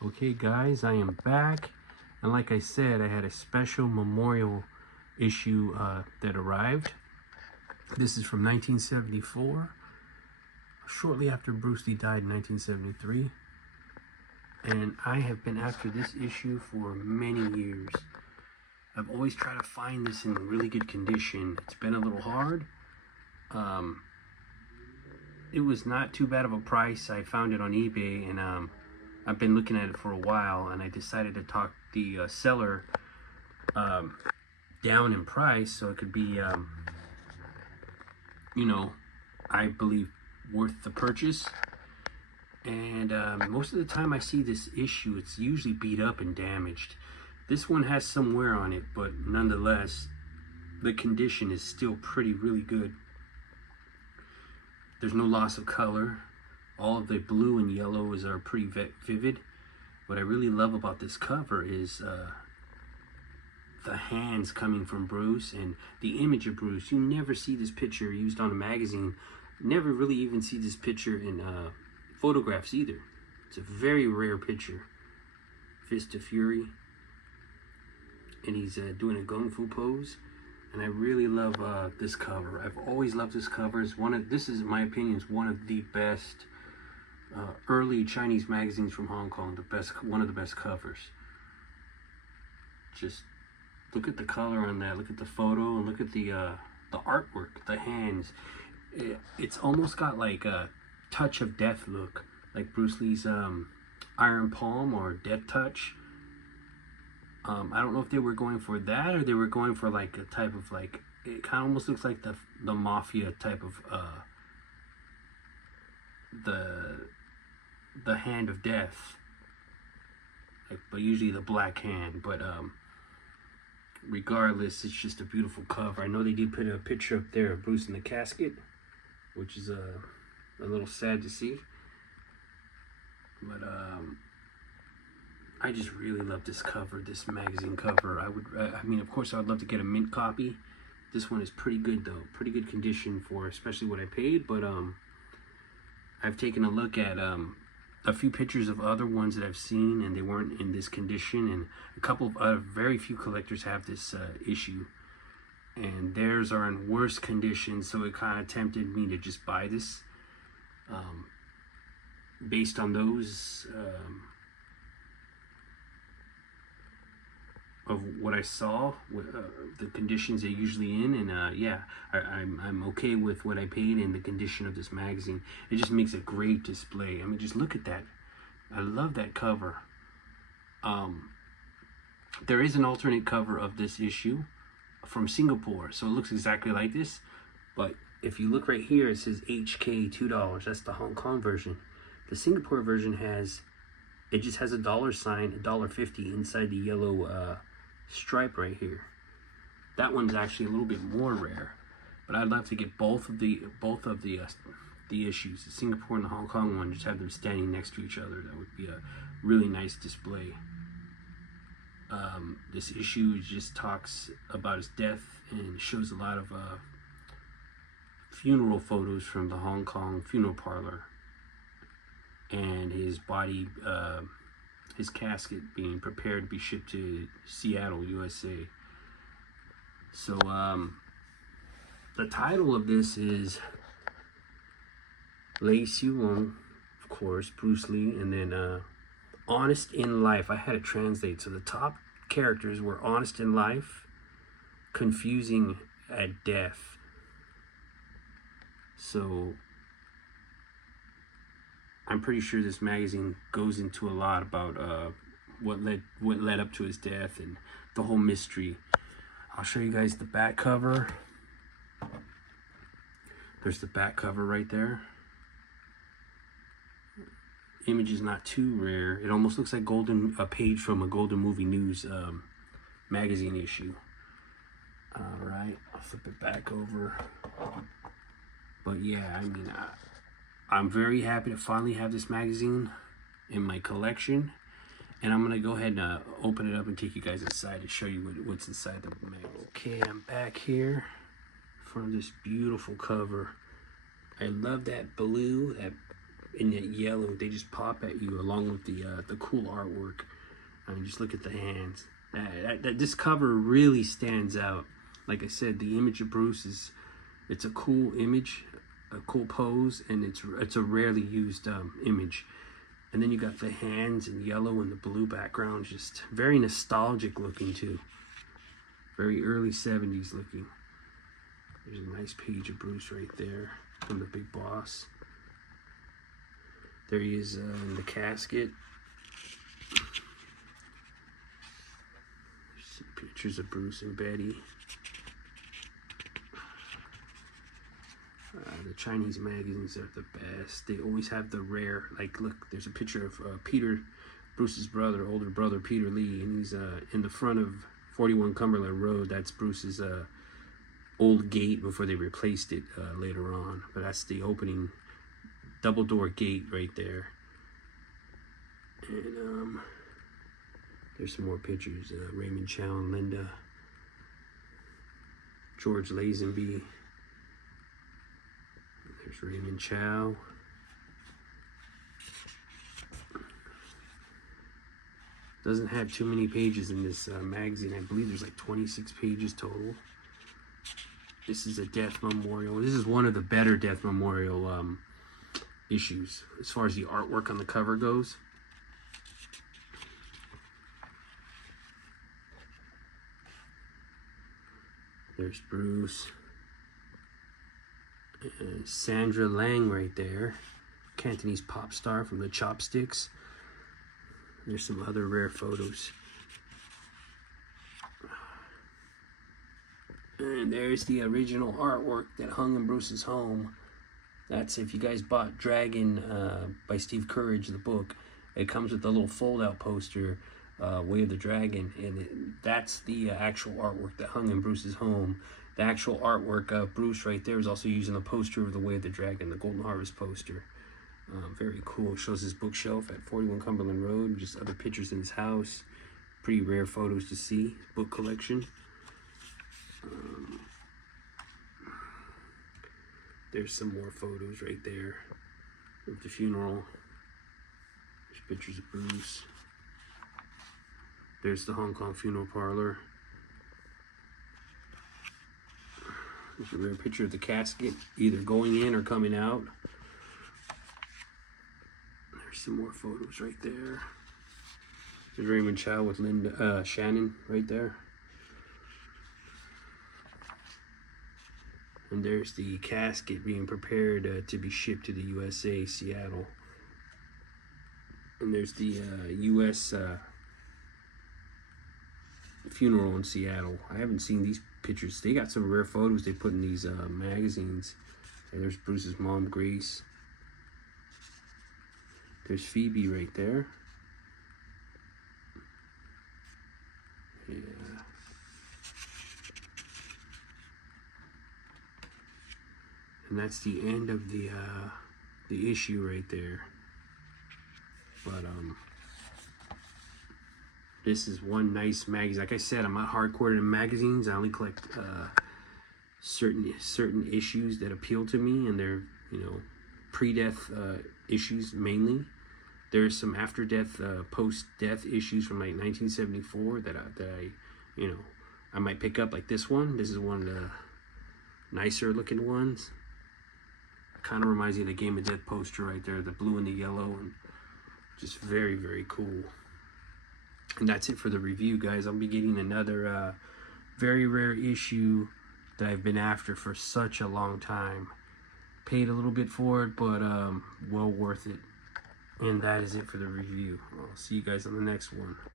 Okay guys, I am back, and like I said, I had a special memorial issue that arrived. This is from 1974, shortly after Bruce Lee died in 1973, and I have been after this issue for many years. I've always tried to find this in really good condition. It's been a little hard. It was not too bad of a price. I found it on eBay, and I've been looking at it for a while, and I decided to talk the seller down in price so it could be, you know, I believe worth the purchase. And most of the time I see this issue, it's usually beat up and damaged. This one has some wear on it, but nonetheless, the condition is still really good. There's no loss of color. All of the blue and yellows are pretty vivid. What I really love about this cover is the hands coming from Bruce and the image of Bruce. You never see this picture used on a magazine. Never really even see this picture in photographs either. It's a very rare picture. Fist of Fury. And he's doing a gung fu pose. And I really love this cover. I've always loved this cover. This is, in my opinion, is one of the best early Chinese magazines from Hong Kong. One of the best covers. Just look at the color on that. Look at the photo, and look at the artwork, the hands. It's almost got like a touch of death look, like Bruce Lee's Iron Palm or Death Touch. I don't know if they were going for that or they were going for like a type of like, it kind of almost looks like the mafia type of the hand of death, like, but usually the black hand. But regardless, it's just a beautiful cover. I know they did put a picture up there of Bruce in the casket, which is a little sad to see, but I just really love this cover, this magazine cover. I mean, of course, I would love to get a mint copy. This one is pretty good though, pretty good condition for especially what I paid. But I've taken a look at a few pictures of other ones that I've seen, and they weren't in this condition. And a couple of very few collectors have this issue, and theirs are in worse condition. So it kind of tempted me to just buy this based on those. Of what I saw, the conditions they're usually in, and yeah, I'm okay with what I paid and the condition of this magazine. It just makes a great display. I mean, just look at that. I love that cover. There is an alternate cover of this issue from Singapore, so it looks exactly like this. But if you look right here, it says HK $2. That's the Hong Kong version. The Singapore version just has a dollar sign, $1.50 inside the yellow stripe right here. That one's actually a little bit more rare, but I'd love to get both of the issues, the Singapore and the Hong Kong one, just have them standing next to each other. That would be a really nice display. This issue just talks about his death and shows a lot of funeral photos from the Hong Kong funeral parlor, and his body, his casket being prepared to be shipped to Seattle, USA. So the title of this is Lei Siu Long, of course, Bruce Lee, and then Honest in Life. I had it translate. So the top characters were honest in life, confusing at death. So I'm pretty sure this magazine goes into a lot about what led up to his death and the whole mystery. I'll show you guys the back cover. There's the back cover right there. Image is not too rare. It almost looks like a page from a Golden Movie News magazine issue. All right, I'll flip it back over. But yeah, I mean, I'm very happy to finally have this magazine in my collection, and I'm gonna go ahead and open it up and take you guys inside to show you what's inside the magazine. Okay, I'm back here in front of this beautiful cover. I love that blue, that in that yellow, they just pop at you, along with the cool artwork. I mean, just look at the hands. This cover really stands out. Like I said, the image of Bruce it's a cool image, a cool pose, and it's a rarely used image. And then you got the hands in yellow and the blue background, just very nostalgic looking too. Very early 70s looking. There's a nice page of Bruce right there from the Big Boss. There he is in the casket. There's some pictures of Bruce and Betty. The Chinese magazines are the best. They always have the rare, like, look, there's a picture of Peter, Bruce's brother, older brother, Peter Lee, and he's in the front of 41 Cumberland Road. That's Bruce's old gate before they replaced it later on. But that's the opening double door gate right there. And there's some more pictures. Raymond Chow and Linda. George Lazenby. There's Raymond Chow. Doesn't have too many pages in this magazine. I believe there's like 26 pages total. This is a death memorial. This is one of the better death memorial issues as far as the artwork on the cover goes. There's Bruce. Sandra Lang right there, Cantonese pop star from the Chopsticks. There's some other rare photos. And there's the original artwork that hung in Bruce's home. That's, if you guys bought Dragon by Steve Courage, the book, it comes with a little fold-out poster, Way of the Dragon, and that's the actual artwork that hung in Bruce's home. The actual artwork of Bruce right there is also using a poster of the Way of the Dragon, the Golden Harvest poster. Very cool. It shows his bookshelf at 41 Cumberland Road, just other pictures in his house. Pretty rare photos to see. Book collection. There's some more photos right there of the funeral. There's pictures of Bruce. There's the Hong Kong funeral parlor. There's a rare picture of the casket, either going in or coming out. There's some more photos right there. There's Raymond Chow with Linda Shannon right there. And there's the casket being prepared to be shipped to the USA, Seattle. And there's the US funeral in Seattle. I haven't seen these pictures. They got some rare photos they put in these magazines. And there's Bruce's mom, Grace. There's Phoebe right there. Yeah. And that's the end of the issue right there. But this is one nice magazine. Like I said, I'm not hardcore in magazines. I only collect certain issues that appeal to me, and they're, you know, pre-death issues mainly. There's some after-death, post-death issues from like 1974 that I, you know, I might pick up, like this one. This is one of the nicer looking ones. Kind of reminds me of the Game of Death poster right there, the blue and the yellow, and just very, very cool. And that's it for the review, guys. I'll be getting another very rare issue that I've been after for such a long time. Paid a little bit for it, but well worth it. And that is it for the review. I'll see you guys on the next one.